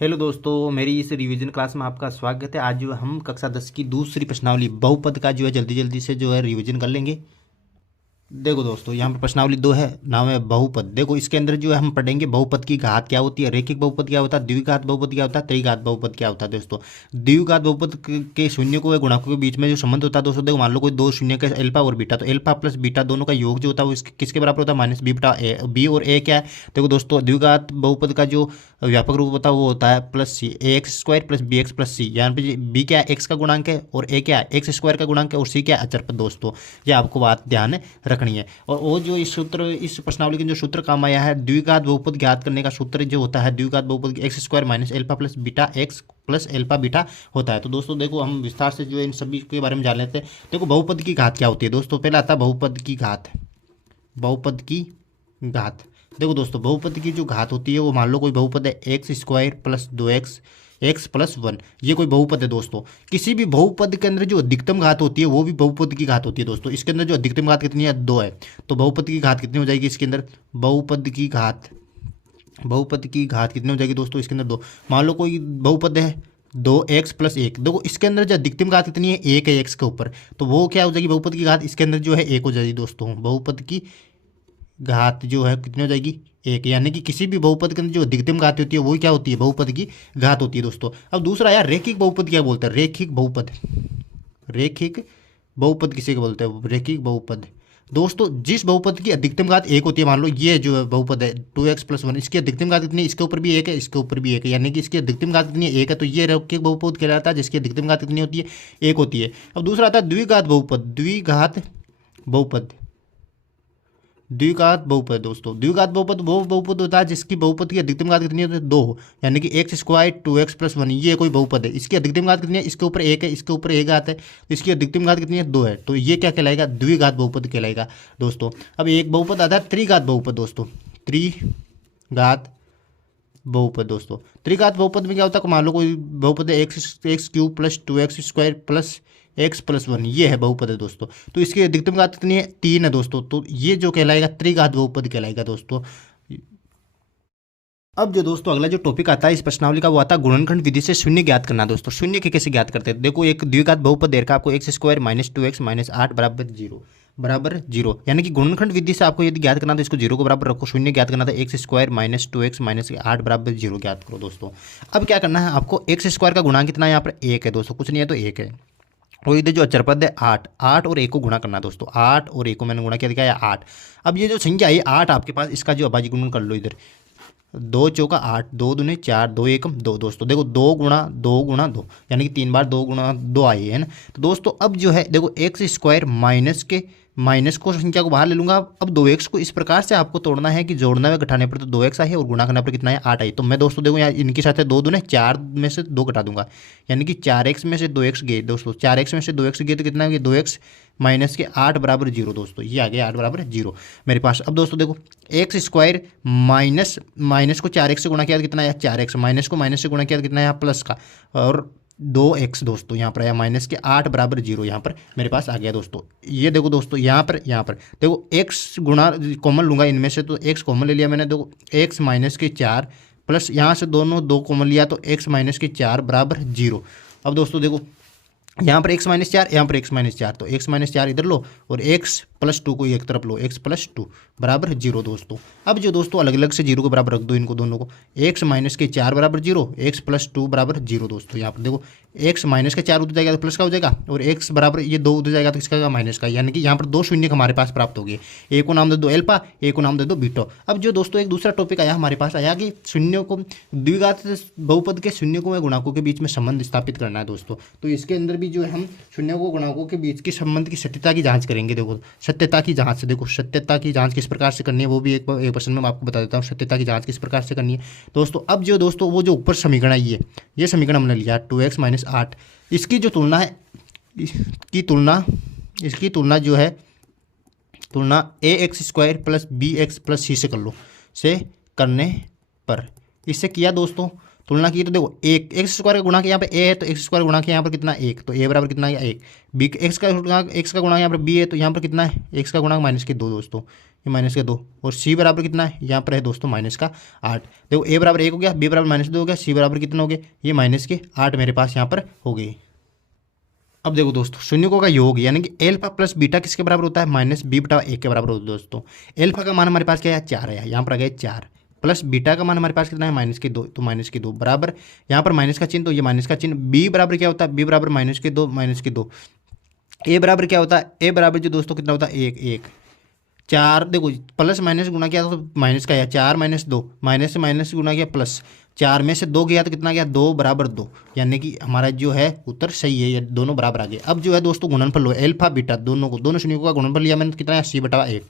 Hello दोस्तों, मेरी इस रिवीजन क्लास में आपका स्वागत है। आज जो है हम कक्षा 10 की दूसरी प्रश्नावली बहुपद का जो है जल्दी जल्दी से जो है रिवीजन कर लेंगे। देखो दोस्तों, यहाँ पर प्रश्नावली 2 है, नाम है बहुपद। देखो इसके अंदर जो है हम पढ़ेंगे बहुपद की घात क्या होती है, रैखिक बहुपद क्या होता है, द्विघात बहुपद क्या होता है, त्रिघात बहुपद क्या होता है। दोस्तों द्विघात बहुपद के शून्य को गुणांकों के बीच में जो संबंध होता है दोस्तों, देखो मान लो कोई दो शून्य का अल्फा और बीटा, तो अल्फा प्लस बीटा दोनों का योग जो होता है वो किसके बराबर होता है, माइनस बी बटा ए। बी और ए क्या है, देखो दोस्तों द्विघात बहुपद का जो व्यापक रूप होता है वो होता है plus c, a x square plus b x plus c. यहाँ पे बी क्या है, एक्स का गुणांक है, और ए क्या है, एक्स स्क्वायर का गुणांक है, और सी क्या है, अचर पद। दोस्तों ये आपको बात ध्यान रखनी है। और वो जो इस सूत्र, इस प्रश्नावली के जो सूत्र काम आया है, द्विघात बहुपद ज्ञात करने का सूत्र जो होता है द्विघात बहुपद x square minus alpha plus beta x plus alpha beta होता है। तो दोस्तों देखो हम विस्तार से जो इन सभी के बारे में जान लेते हैं। देखो बहुपद की घात क्या होती है दोस्तों, पहले आता है बहुपद की घात। बहुपद की घात, देखो दोस्तों बहुपद की जो घात होती है वो मान लो कोई बहुपद है एक्स स्क्वायर प्लस दो एक्स एक्स प्लस वन, ये कोई बहुपद है दोस्तों। किसी भी बहुपद के अंदर जो अधिकतम घात होती है वो भी बहुपद की घात होती है दोस्तों। इसके अंदर जो अधिकतम घात कितनी है, दो है, तो बहुपद की घात कितनी हो जाएगी इसके अंदर, बहुपद की घात, बहुपद की घात कितनी हो जाएगी दोस्तों इसके अंदर दो। मान लो कोई बहुपद है दो एक्स प्लस एक, देखो इसके अंदर जो अधिकतम घात कितनी है, एक है एक्स के ऊपर, तो वो क्या हो जाएगी बहुपद की घात इसके अंदर जो है एक हो जाएगी दोस्तों। बहुपद की घात जो है कितनी हो जाएगी, एक। यानी कि किसी भी बहुपद के अंदर जो अधिकतम घात होती है वो क्या होती है, बहुपद की घात होती है दोस्तों। अब दूसरा यार रैखिक बहुपद क्या बोलते हैं, रैखिक बहुपद, रैखिक बहुपद किसे बोलते हैं, रैखिक बहुपद। दोस्तों जिस बहुपद की अधिकतम घात एक होती है, मान लो ये जो है बहुपद है टू एक्स प्लस वन, इसकी अधिकतम घात कितनी है, इसके ऊपर भी एक है, इसके ऊपर भी एक है, यानी कि इसकी अधिकतम घात कितनी है, एक है, तो ये रैखिक बहुपद कहलाता है जिसकी अधिकतम घात कितनी होती है, एक होती है। अब दूसरा आता है द्विघात बहुपद, द्विघात बहुपद, द्विघात बहुपद। दोस्तों द्विघात बहुपद वो बहुपद होता है जिसकी बहुपद की अधिकतम घात कितनी होती है, दो हो, यानी कि x square two x plus one, ये कोई बहुपद है, इसकी अधिकतम घात कितनी है, इसके ऊपर एक है, इसके ऊपर एक घात है, तो इसकी अधिकतम घात कितनी है, दो है, तो ये क्या कहलाएगा, द्विघात बहुपद कहलाएगा दोस्तों। अब एक बहुपद आता है त्रिघात बहुपद दोस्तों, त्रिघात बहुपद। दोस्तों त्रिघात बहुपद में क्या होता है, मान लो कोई बहुपद है x x cube plus two x square plus x plus one, ये है बहुपद है दोस्तों। तो इसकी अधिकतम घात कितनी है, तीन है दोस्तों, तो ये जो कहलाएगा त्रिघात बहुपद कहलाएगा दोस्तों। अब जो दोस्तों अगला जो टॉपिक आता है इस प्रश्नावली का वो आता है गुणनखंड विधि से शून्य ज्ञात करना। दोस्तों शून्य के कैसे ज्ञात करते हैं, देखो एक द्विघात बहुपद दे रखा है आपको x square minus two x minus आठ बराबर जीरो, बराबर जीरो, यानी कि गुणनखंड विधि से आपको यदि ज्ञात करना तो इसको जीरो को बराबर रखो, शून्य ज्ञात करना था x square minus two x minus आठ बराबर जीरो ज्ञात करो दोस्तों। अब क्या करना है आपको, एक्स स्क्वायर का गुणांक कितना है, यहाँ पर एक है दोस्तों, कुछ नहीं है तो एक है, और इधर जो अचर पद है आठ, आठ और एक को गुणा करना दोस्तों, आठ और एक को मैंने गुणा किया दिखाया आठ। अब ये जो संख्या है आठ आपके पास, इसका जो अभाज्य गुणन कर लो इधर, दो चौका आठ, दो दूने चार, दो एकम दो। दोस्तों देखो दो गुणा दो, यानी कि तीन बार दो गुणा दो आई है ना। तो दोस्तों अब जो है देखो एक्स स्क्वायर माइनस के माइनस को संख्या को बाहर ले लूंगा। अब दो एक्स को इस प्रकार से आपको तोड़ना है कि जोड़ना में घटाने पर तो दो एक्स आई है और गुणा करने पर कितना है, आठ आई। तो मैं दोस्तों देखो यहाँ इनके साथ दो दूने चार में से दो घटा दूंगा, यानी कि चार एक्स में से दो एक्स गए दोस्तों, चार एक्स में से दो एक्स गए तो कितना है, दो एक्स माइनस के आठ बराबर जीरो। दोस्तों ये आ गया आठ बराबर जीरो मेरे पास। अब दोस्तों देखो एक्स स्क्वायर माइनस माइनस को चार एक्स से गुणा किया तो कितना है, चार एक्स, माइनस को माइनस से गुणा किया तो कितना है प्लस का, और दो एक्स दोस्तों यहाँ पर आया माइनस के आठ बराबर जीरो, यहाँ पर मेरे पास आ गया दोस्तों। ये देखो दोस्तों यहाँ पर देखो एक्स गुणा कॉमन लूंगा इनमें से, तो एक्स कॉमन ले लिया मैंने, देखो एक्स माइनस के चार प्लस यहाँ से दोनों दो कॉमन लिया तो एक्स माइनस के चार बराबर जीरो। अब दोस्तों देखो यहाँ पर एक्स माइनस चार, यहाँ पर एक्स माइनस चार, तो एक्स माइनस चार इधर लो और एक्स प्लस टू को एक तरफ लो, एक्स प्लस टू बराबर जीरो दोस्तों। अब जो दोस्तों अलग अलग से जीरो के बराबर रख दो इनको दोनों को, एक्स माइनस के चार बराबर जीरो, एक्स प्लस टू बराबर जीरो। दोस्तों यहाँ पर देखो एक्स माइनस का चार उधर जाएगा तो प्लस का हो जाएगा, और एक्स बराबर ये दो उधर जाएगा तो किसका होगा, माइनस का, यानी कि यहाँ पर दो शून्य हमारे पास प्राप्त हो गए। एक को नाम दे दो एल्फा, एक को नाम दे दो बीटा। अब जो दोस्तों एक दूसरा टॉपिक आया हमारे पास आया कि शून्यों को द्विघात बहुपद के शून्यों को गुणांकों के बीच में संबंध स्थापित करना है दोस्तों। तो इसके अंदर भी जो है हम शून्यों को गुणांकों के बीच के संबंध की सत्यता की जांच करेंगे। देखो सत्यता की जांच, देखो सत्यता की जांच किस प्रकार से करनी है वो भी एक प्रश्न में आपको बता देता हूँ, सत्यता की जांच किस प्रकार से करनी है दोस्तों। अब जो दोस्तों वो जो ऊपर समीकरण है ये समीकरण हमने लिया टू एक्स माइनस आठ, इसकी जो तुलना है, इसकी तुलना जो है तुलना a x square plus b x plus c से कर लो, से करने पर इससे किया दोस्तों, तुलना की तो देखो एक एक्स स्क्वायर का गुणा यहाँ पे ए है तो एक्स स्क्वायर गुणा यहाँ पर कितना एक, तो ए बराबर कितना है एक, बी एक्स का गुणा यहाँ पर बी है तो यहाँ पर कितना है एक्स का गुणा माइनस के दो दोस्तों, ये माइनस का 2 और सी बराबर कितना है यहाँ पर है दोस्तों माइनस का 8। देखो ए बराबर 1 हो गया, बी बराबर -2 हो गया, सी बराबर कितना हो गया ये माइनस के 8 मेरे पास यहाँ पर हो गई। अब देखो दोस्तों शून्यकों का योग यानी कि एल्फा प्लस बीटा किसके बराबर होता है -b/1 के बराबर होता है दोस्तों। एल्फा का मान हमारे पास क्या है 4 है, यहाँ पर आ गया 4 प्लस बीटा का मान हमारे पास कितना है -2, तो -2 बराबर यहाँ पर माइनस का चिन्ह, तो ये माइनस का चिन्ह। बी बराबर क्या होता है, बी बराबर -2। ए बराबर क्या होता है, ए बराबर जो दोस्तों कितना होता है 1। 4 देखो प्लस माइनस गुना किया तो माइनस का आया 4 -2, माइनस से माइनस गुना किया प्लस, 4 में से 2 गया तो कितना गया 2 बराबर 2, यानी कि हमारा जो है उत्तर सही है, ये दोनों बराबर आ गए। अब जो है दोस्तों गुणनफल लो एल्फा बीटा दोनों शून्यों का गुणनफल लिया मैंने, कितना है c/1।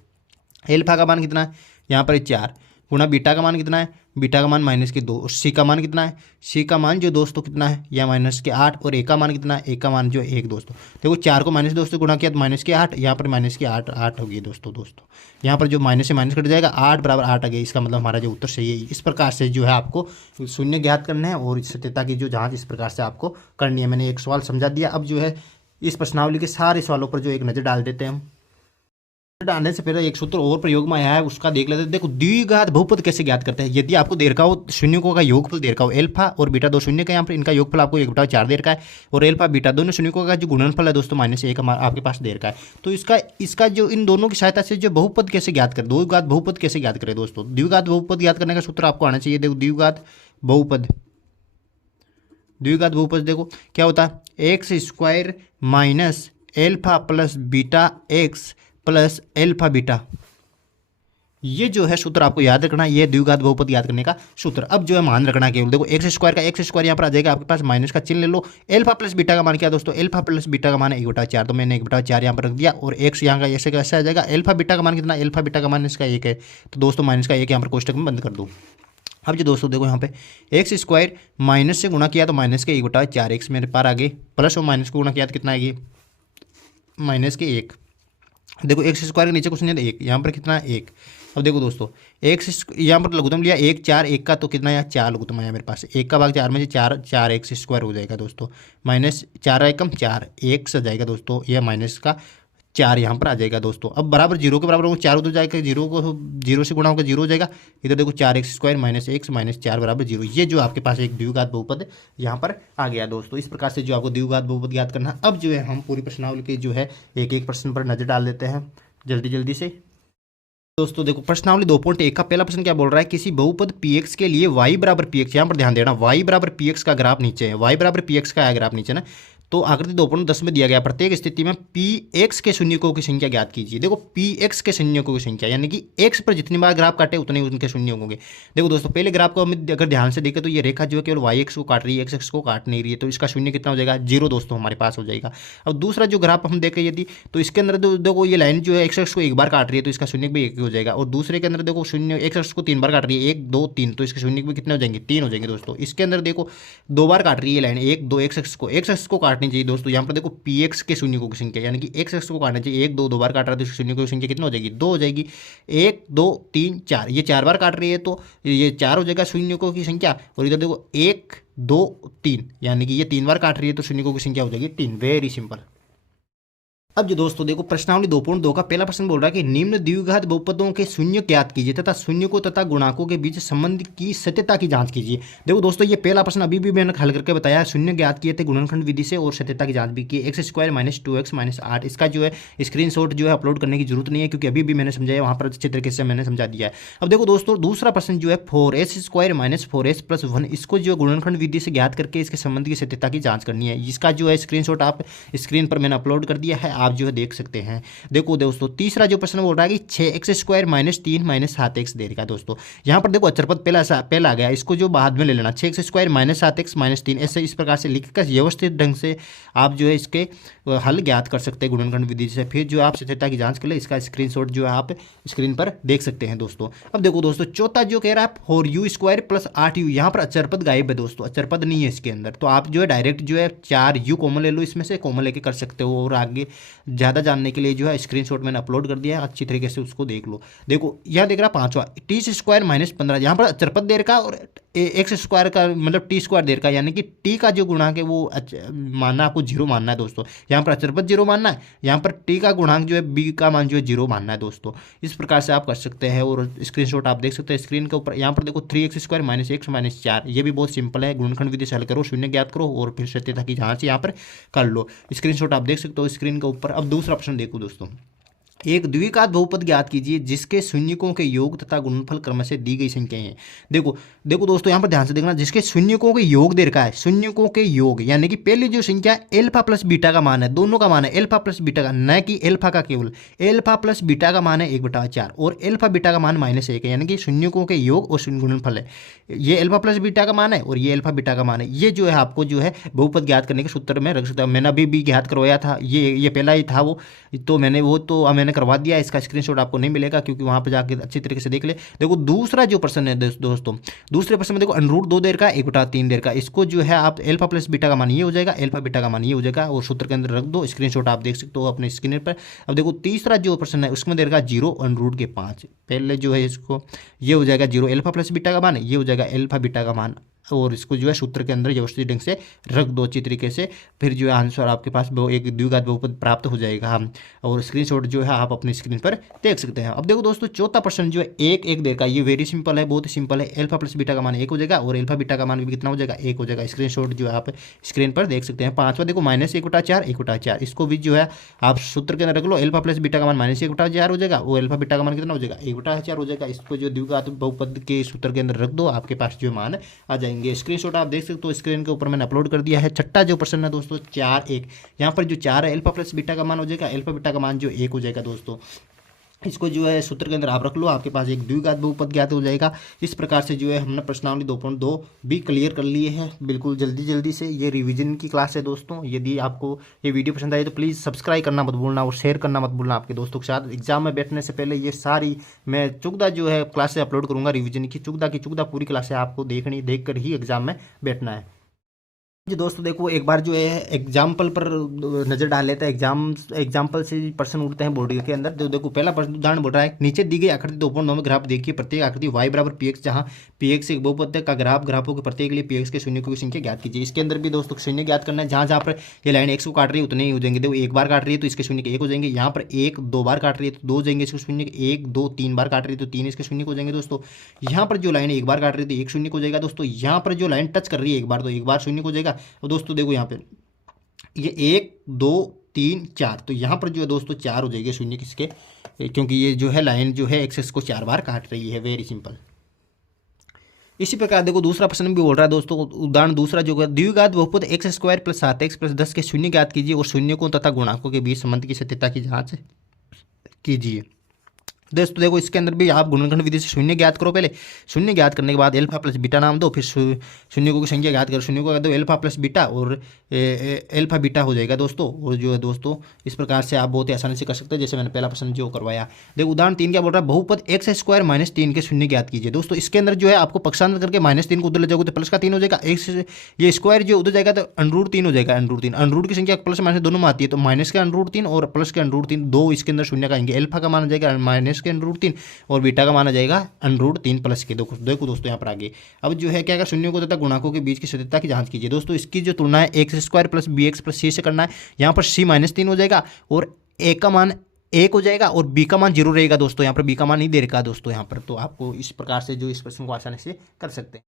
एल्फा का मान कितना है यहाँ पर 4 गुना बीटा का मान कितना है, बीटा का मान -2 और सी का मान कितना है, सी का मान जो दोस्तों कितना है यह -8 और ए का मान कितना है, ए का मान जो 1 दोस्तों। देखो 4 को -2 से गुणा किया तो -8, यहाँ पर -8 हो गई दोस्तों। यहाँ पर जो माइनस से माइनस कट जाएगा 8 बराबर 8 आ गया, इसका मतलब हमारा जो उत्तर सही है। इस प्रकार से जो है आपको शून्य ज्ञात करना है और सत्यता की जो जाँच इस प्रकार से आपको करनी है। मैंने एक सवाल समझा दिया। अब जो है इस प्रश्नावली के सारे सवालों पर जो एक नज़र डाल देते हैं हम। डालने से पहले एक सूत्र और प्रयोग में आया है उसका देख लेते हैं। देखो द्विघात बहुपद कैसे ज्ञात करते हैं। यदि आपको दे रखा हो शून्यों का योगफल दे रखा हो, एल्फा और बीटा दो शून्य का यहाँ पर इनका योगफल आपको 1/4 दे रखा है और एल्फा बीटा दोनों शून्यों का जो गुणनफल है दोस्तों -1 आपके पास दे रखा है। तो इसका जो इन दोनों की सहायता से जो बहुपद कैसे ज्ञात करें, द्विघात बहुपद कैसे ज्ञात करें दोस्तों। द्विघात बहुपद ज्ञात करने का सूत्र आपको आना चाहिए। देखो द्विघात बहुपद देखो क्या होता है, x² minus alpha plus beta x plus alpha beta, ये जो है सूत्र आपको याद रखना, ये द्विघात बहुपद याद करने का सूत्र। अब जो है मान रखना केवल देखो x² यहाँ पर आ जाएगा आपके पास, माइनस का चिन्ह ले लो। एल्फा प्लस बीटा का मान क्या दोस्तों, एल्फा प्लस बीटा का मान है 1/4, तो मैंने 1/4 यहाँ पर रख दिया और x यहाँ का ऐसे कैसे आ जाएगा। एल्फा बीटा का मान कितना, एल्फा बीटा का मान इसका 1 है, तो दोस्तों माइनस का 1 यहाँ पर कोष्टक में बंद कर दो। अब जो दोस्तों देखो यहाँ पे x² माइनस से गुणा किया तो माइनस के 1/4 x मेरे पार आ गए, प्लस और माइनस को गुणा किया तो कितना आएगी -1। देखो x² के नीचे कुछ नहीं है 1, यहाँ पर कितना है 1। अब देखो दोस्तों x यहाँ पर लघुत्तम लिया 1 4 1 का, तो कितना है 4 लघुत्तम आया मेरे पास। 1 का भाग 4 में से 4 x² हो जाएगा दोस्तों, -4 एकम 4 1 से जाएगा दोस्तों, यह माइनस का 4 यहाँ पर आ जाएगा दोस्तों। अब बराबर 0 के बराबर होगा, 4 उधर जाएगा, 0 से गुणा होगा 0 हो जाएगा। इधर देखो 4x² माइनस 1 माइनस 4 बराबर 0, ये जो आपके पास एक द्विघात बहुपद यहाँ पर आ गया दोस्तों। इस प्रकार से जो आपको द्विघात बहुपद ज्ञात करना है। अब जो है हम पूरी प्रश्नावली के जो है एक एक प्रश्न पर नजर डाल देते हैं जल्दी से दोस्तों। देखो प्रश्नावली 2.1 का पहला प्रश्न क्या बोल रहा है, किसी बहुपद px के लिए y बराबर px, यहाँ पर ध्यान देना y बराबर px का ग्राफ नीचे है, y बराबर px का ग्राफ नीचे ना, तो आकृति 2.10 में दिया गया प्रत्येक स्थिति में px के शून्यकों की संख्या ज्ञात कीजिए। देखो px के शून्यकों की संख्या यानी कि x पर जितनी बार ग्राफ काटे उतने उनके शून्य होंगे। देखो दोस्तों पहले ग्राफ को हम अगर ध्यान से देखें तो ये रेखा जो है केवल y x को काट रही है, x को काट नहीं रही है, तो इसका शून्य कितना हो जाएगा 0 दोस्तों हमारे पास हो जाएगा। अब दूसरा जो ग्राफ हम देखें यदि, तो इसके अंदर देखो ये लाइन जो है x को एक बार काट रही है तो इसका शून्य भी 1 हो जाएगा, और दूसरे के अंदर देखो शून्य x को 3 बार काट रही है 1 2 3, तो इसके शून्य भी कितने हो जाएंगे 3 हो जाएंगे दोस्तों। इसके अंदर देखो 2 बार काट रही है लाइन 1 2 x को काटनी चाहिए दोस्तों। यहाँ पर देखो px के शून्यकों की संख्या यानी कि x को काटना चाहिए 1 2 बार काट रहा है तो इसके शून्यकों की संख्या कितना हो जाएगी 2 हो जाएगी। 1 2 3 4, ये 4 बार काट रही है तो ये 4 हो जाएगा शून्यकों की संख्या, और इधर देखो 1 2 3 यानी कि ये 3 बार काट रही है तो शून्यकों की संख्या हो जाएगी 3। Very simple. अब जो दोस्तों देखो प्रश्नावली 2.2 का पहला प्रश्न बोल रहा है कि निम्न द्विघात बहुपदों के शून्य ज्ञात कीजिए तथा शून्यकों तथा गुणाकों के बीच संबंध की सत्यता की जांच कीजिए। देखो दोस्तों ये पहला प्रश्न अभी भी मैंने हल करके बताया, शून्य ज्ञात किए थे गुणनखंड विधि से और सत्यता की जांच भी की। x² माइनस 2x माइनस 8, इसका जो है स्क्रीनशॉट जो है अपलोड करने की जरूरत नहीं है क्योंकि अभी भी मैंने समझाया वहाँ पर अच्छे तरीके से मैंने समझा दिया है। अब देखो दोस्तों दूसरा प्रश्न जो है 4s² माइनस 4s प्लस 1, इसको जो गुणनखंड विधि से ज्ञात करके इसके संबंध की सत्यता की जाँच करनी है। इसका जो है स्क्रीनशॉट आप स्क्रीन पर मैंने अपलोड कर दिया है, आप जो है देख सकते हैं। देखो दोस्तों तीसरा जो प्रश्न बोल रहा है कि 6x² माइनस 3 माइनस 7x दे रखा है दोस्तों। यहाँ पर देखो अचरपद पहला आ गया, इसको जो बाद में ले लेना 6x² माइनस 7x माइनस 3, ऐसे इस प्रकार से लिखकर व्यवस्थित ढंग से आप जो है इसके हल ज्ञात कर सकते हैं गुणनखंड विधि से। फिर जो आप सत्यता की जांच कर ले इसका स्क्रीनशॉट जो है आप स्क्रीन पर देख सकते हैं दोस्तों। अब देखो दोस्तों चौथा जो कह रहा है 4u² प्लस 8u, यहाँ पर अचरपद गायब है दोस्तों, अचरपद नहीं है इसके अंदर, तो आप जो है डायरेक्ट जो है 4u कॉमन ले लो, इसमें से कॉमन लेके कर सकते हो। और आगे ज़्यादा जानने के लिए जो है स्क्रीनशॉट मैंने अपलोड कर दिया है, अच्छी तरीके से उसको देख लो। देखो यह देख रहा 5वां टी स्क्वायर माइनस 15, यहाँ पर अचरपद देर का और एक्स स्क्वायर का मतलब टी स्क्वायर देर का, यानी कि टी का जो गुणांक है वो मानना आपको 0 मानना है दोस्तों। यहाँ पर अचरपद 0 मानना है, यहाँ पर टी का गुणांक जो है बी का मान जो है 0 मानना है दोस्तों। इस प्रकार से आप कर सकते हैं और स्क्रीनशॉट आप देख सकते हैं स्क्रीन के ऊपर। यहाँ पर देखो 3x square minus x minus 4, ये भी बहुत सिंपल है। गुणनखंड विधि से हल करो, शून्य ज्ञात करो और फिर सत्यता की जांच यहाँ पर कर लो। स्क्रीनशॉट आप देख सकते हो स्क्रीन के ऊपर। अब दूसरा प्रश्न देखो दोस्तों, एक द्विघात बहुपद ज्ञात कीजिए जिसके शून्यकों के योग तथा गुणनफल क्रम से दी गई संख्याएं हैं। देखो देखो दोस्तों, यहाँ पर ध्यान से देखना, जिसके शून्यकों के योग दे रखा है, शून्यकों के योग यानी कि पहली जो संख्या एल्फा प्लस बीटा का मान है, दोनों का मान है एल्फा प्लस बीटा का, न कि एल्फा का केवल। एल्फा प्लस बीटा का मान है 1/4 और एल्फा बीटा का मान -1 है, यानी कि शून्यकों के योग और गुणनफल है। ये एल्फा प्लस बीटा का मान है और ये एल्फा बीटा का मान है। ये जो है आपको जो है बहुपद ज्ञात करने के सूत्र में रख सकता है। मैंने अभी भी ज्ञात करवाया था, ये पहला ही था वो, तो मैंने करवा दिया। इसका स्क्रीनशॉट आपको नहीं मिलेगा क्योंकि वहां पर जाके अच्छी तरीके से देख ले। देखो दूसरा जो प्रश्न है दोस्तों, दूसरे प्रश्न में देखो √2 देर का 1/3 देर का, इसको जो है आप एल्फा प्लस बीटा का मान ये हो जाएगा, एल्फा बीटा का मान ये हो जाएगा और सूत्र के अंदर रख दो। स्क्रीनशॉट आप देख सकते हो अपने स्क्रीन पर। अब देखो तीसरा जो प्रश्न है उसमें देर का 0 √5, पहले जो है इसको ये हो जाएगा 0 एल्फा प्लस बीटा का मान, ये हो जाएगा एल्फा बीटा का मान और इसको जो है सूत्र के अंदर व्यवस्थित ढंग से रख दो अच्छी तरीके से। फिर जो है आंसर आपके पास वो एक द्विघात बहुपद प्राप्त हो जाएगा हम, और स्क्रीनशॉट जो है आप अपनी स्क्रीन पर देख सकते हैं। अब देखो दोस्तों चौथा प्रश्न जो है 1 देर का, ये वेरी सिंपल है, बहुत ही सिंपल है। एल्फा प्लस बीटा का मान 1 हो जाएगा और एल्फा बीटा का मान भी कितना हो जाएगा 1 हो जाएगा। स्क्रीनशॉट जो है आप स्क्रीन पर देख सकते हैं। पांचवा देखो -1/4, इसको भी जो है आप सूत्र के अंदर रख लो। एल्फा प्लस बीटा का मान -1/4 हो जाएगा, वो एल्फा बीटा का मान कितना हो जाएगा 1/4 हो जाएगा। इसको जो द्विघात बहुपद के सूत्र के अंदर रख दो, आपके पास जो मान आ जाएंगे। स्क्रीनशॉट आप देख सकते हो स्क्रीन के ऊपर मैंने अपलोड कर दिया है। छठा जो प्रश्न है दोस्तों 4(1), यहाँ पर जो 4 है एल्फा प्लस बीटा का मान हो जाएगा, एल्फा बीटा का मान जो 1 हो जाएगा दोस्तों। इसको जो है सूत्र के अंदर आप रख लो, आपके पास एक द्विघात बहुपद ज्ञात हो जाएगा। इस प्रकार से जो है हमने प्रश्नावली 2.2 भी क्लियर कर लिए हैं बिल्कुल जल्दी से। ये रिवीजन की क्लास है दोस्तों। यदि आपको ये वीडियो पसंद आए तो प्लीज़ सब्सक्राइब करना मत भूलना और शेयर करना मत भूलना आपके दोस्तों के साथ। एग्जाम में बैठने से पहले ये सारी मैं चुगदा जो है क्लासें अपलोड करूँगा रिविजन की, चुगदा पूरी क्लासें आपको देख कर ही एग्जाम में बैठना है जी दोस्तों। देखो एक बार जो है एग्जाम्पल पर नजर डाल लेते हैं। एग्जाम्पल से प्रश्न उठते हैं बोर्ड के अंदर। जो देखो पहला प्रश्न उदाहरण बोल रहा है, नीचे दी गई आकृति 2.9 में ग्राफ देखिए, प्रत्येक आकृति y बराबर px, जहां px एक बहुपद का ग्राफों के प्रत्येक लिए px के शून्य की संख्या ज्ञात कीजिए। इसके अंदर भी दोस्तों शून्य ज्ञात करना है। जहां जहां पर ये लाइन x को काट रही है उतने ही हो जाएंगे। देखो एक बार काट रही है तो इसके शून्य के 1 हो जाएंगे। यहाँ पर 1 2 बार काट रही है तो 2 जाएंगे इसके शून्य के, 1 2 3 बार काट रही है तो 3 इसके शून्य हो जाएंगे दोस्तों। यहाँ पर जो लाइन एक बार काट रही है तो 1 शून्य हो जाएगा दोस्तों। यहाँ पर जो लाइन टच कर रही है एक बार, तो 1 बार शून्य हो जाएगा। और दोस्तों देखो यहाँ पे ये 1 2 3 4, तो यहाँ पर जो है दोस्तों 4 हो जाएगी शून्य किसके, क्योंकि ये जो है लाइन जो है एक्सेस को 4 बार काट रही है। Very simple. इसी प्रकार देखो दूसरा प्रश्न भी बोल रहा है दोस्तों, उदाहरण दूसरा जो है द्विघात बहुपद x² + 7x + 10 के शून्य ज्ञात कीजिए और शून्यकों तथा गुणांकों के बीच संबंध की सत्यता की जांच कीजिए। दोस्तों देखो इसके अंदर भी आप गुणनखंड विधि से शून्य ज्ञात करो। पहले शून्य ज्ञात करने के बाद एल्फा प्लस बीटा नाम दो, फिर शून्यकों की संख्या ज्ञात करो। शून्य को दो एल्फा प्लस बीटा और एल्फा बीटा हो जाएगा दोस्तों। और जो है दोस्तों इस प्रकार से आप बहुत ही आसानी से कर सकते हैं, जैसे मैंने पहला प्रश्न जो करवाया। देखो उदाहरण 3 क्या बोल रहा है, बहुपद x² - 3 के शून्य ज्ञात कीजिए। दोस्तों इसके अंदर जो है आपको पक्षांतर करके -3 को उधर ले जाओगे तो प्लस का 3 हो जाएगा। ये स्क्वायर जो उधर जाएगा तो √3 हो जाएगा। √3 की संख्या प्लस माइनस दोनों में आती है, तो माइनस के √3 और प्लस के √3 दो इसके अंदर शून्य का आएंगे। एल्फा का मान आ जाएगा माइनस के √3 और बीटा का मान आ जाएगा √3 प्लस के। देखो दोस्तों यहाँ पर आगे अब जो है क्या शून्य को तथा गुणांकों के बीच की सत्यता की जांच कीजिए। दोस्तों इसकी जो तुलना है x² + bx + c से करना है। यहाँ पर c -3 हो जाएगा और a का मान 1 हो जाएगा और b का मान 0 रहेगा दोस्तों। यहाँ पर b का मान नहीं दे रखा दोस्तों यहाँ पर, तो आपको इस प्रकार से जो इस प्रश्न को आसानी से कर सकते हैं।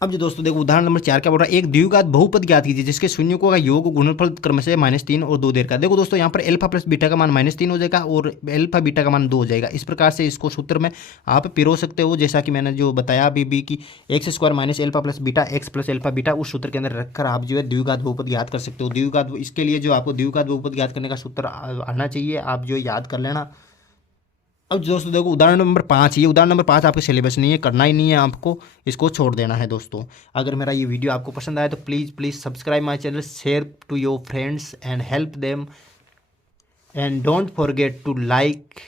अब जो दोस्तों देखो उदाहरण नंबर 4 क्या बोल रहा है, एक द्विघात बहुपद ज्ञात कीजिए जिसके शून्यकों का योग गुणनफल क्रम से -3 और 2 देर का। देखो दोस्तों यहाँ पर एल्फा प्लस बीटा का मान -3 हो जाएगा और एल्फा बीटा का मान 2 हो जाएगा। इस प्रकार से इसको सूत्र में आप पिरो सकते हो, जैसा कि मैंने जो बताया अभी कि x² - alpha plus beta x + alpha beta, उस सूत्र के अंदर रखकर आप जो है द्विघात बहुपद ज्ञात कर सकते हो। द्विघात इसके लिए जो आपको द्विघात बहुपद ज्ञात करने का सूत्र आना चाहिए, आप जो याद कर लेना। अब दोस्तों देखो उदाहरण नंबर 5, ये उदाहरण नंबर 5 आपके सिलेबस नहीं है, करना ही नहीं है आपको, इसको छोड़ देना है दोस्तों। अगर मेरा ये वीडियो आपको पसंद आए तो please subscribe my channel, share to your friends and help them and don't forget to like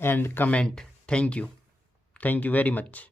and comment. Thank you very much.